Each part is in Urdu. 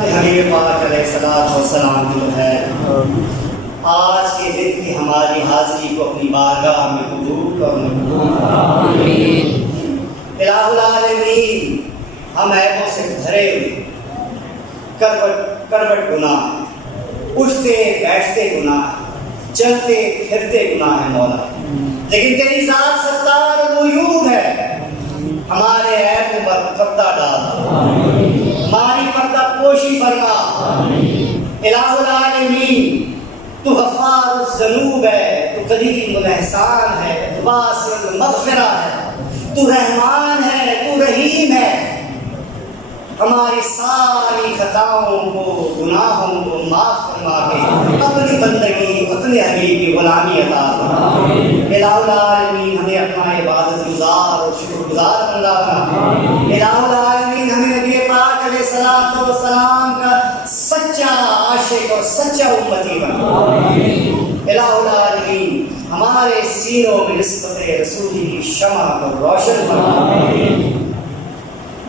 حبیب پاک علیہ الصلوۃ والسلام کی تو ہے آج کے دن کی ہماری حاضری کو اپنی بارگاہ میں قبول اور مقبول آمین۔ الہ العالمین، ہم عیبوں سے بھرے ہوئے کروٹ گناہ، اٹھتے بیٹھتے گناہ، چلتے پھرتے گناہ ہے مولا، لیکن تیری ذات ستار العیوب ہے، ہمارے عیب پر پردہ ڈال، ہماری پردہ پوشی فرما۔ الہ العالمین، تو غفار الذنوب ہے، تو قدیم الاحسان ہے، تو واسع المغفرہ ہے، تو رحمان ہے، تو رحیم ہے، ہماری ساری خطاؤں کو گناہوں کو معاف فرما کے اپنی بندگی اپنے حبیب کی غلامی عطا فرما۔ الہ العالمین، ہمیں اپنا عبادت گزار اور شکر گزار بندہ بنا۔ الہ العالمین، ہمیں نبی پاک علیہ الصلوۃ والسلام کا سچا عاشق اور سچا امتی بنا۔ الہ العالمین، ہمارے سینوں میں نسبت رسول کی شمع کو روشن فرما۔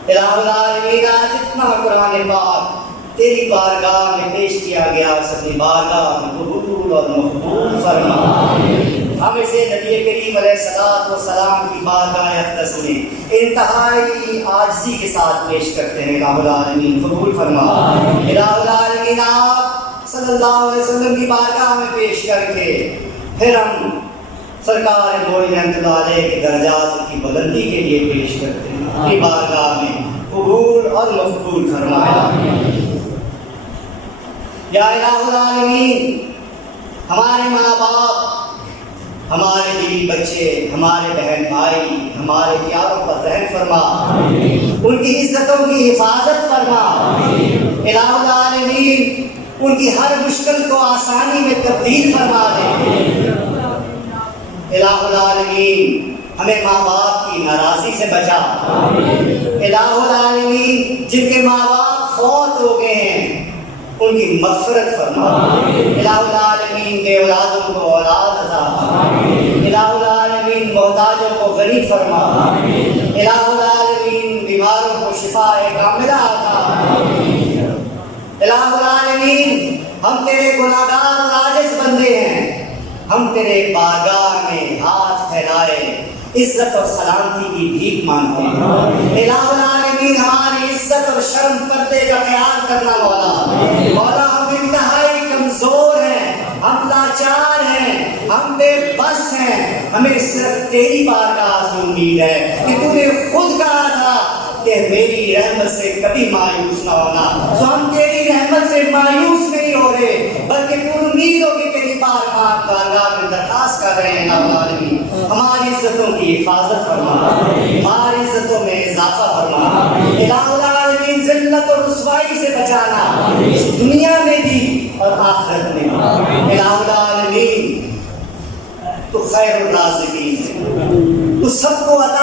الہ العالمین، آج اتنا قرآن پاک تیری بارگاہ میں پیش کیا گیا، اپنی بارگاہ میں قبول اور مقبول فرما۔ ہم اسے نبی کریم علیہ الصلوۃ والسلام کی بارگاہ اقدس میں انتہائی عاجزی کے ساتھ پیش کرتے ہیں۔ الہ العالمین قبول فرما۔ الہ العالمین، آپ صلی اللہ علیہ وسلم کی بارگاہ میں پیش کر کے پھر ہم سرکار مولی رحمۃ اللہ علیہ کے درجات کی بلندی کے لیے پیش کرتے ہیں، کی بارگاہ میں قبول اور مقبول فرمایا۔ یا الہ العالمین، ہمارے ماں باپ، ہمارے بیوی بچے، ہمارے بہن بھائی، ہمارے پیاروں پر رحم فرما، ان کی عزتوں کی حفاظت فرما۔ الہ العالمین، ان کی ہر مشکل کو آسانی میں تبدیل فرما دے۔ الہ العالمین، ہمیں ماں باپ کی ناراضی سے بچا۔ الہ العالمین، جن کے ماں باپ فوت ہو گئے ہیں ان کی مغفرت فرما۔ الہ العالمین، بے اولادوں کو اولاد عطا فرما۔ الہ العالمین، محتاجوں کو غنی فرما۔ الہ العالمین، بیماروں کو شفاء کاملہ عطا فرما۔ الہ العالمین، ہم تیرے گناہگار اور عاجز بندے ہیں، ہم تیرے بارگاہ میں ہاتھ پھیلائے عزت اور سلامتی کی بھیک مانگتے ہیں۔ الہ العالمین، ہماری عزت اور شرم پردے کا خیال کرنا مولا، ہم انتہائی کمزور ہیں، ہم لاچار ہیں، ہم بے بس ہیں، ہمیں صرف تیری بارگاہ سے امید ہے کہ تو نے خود کہا تھا کہ میری رحمت سے کبھی مایوس نہ ہونا، تو ہم تیری رحمت سے مایوس نہیں ہو رہے بلکہ پر امید ہو کہ تیری بارگاہ میں درخواست کر رہے ہیں۔ العالمین، ہماری عزتوں کی حفاظت فرما، ہماری عزتوں میں اضافہ فرما۔ الہ العالمین، ذلت اور رسوائی سے بچانا، اس دنیا میں بھی اور آخرت میں بھی۔ الہ العالمین، تو خیر الرازقین ہے، تو سب کو عطا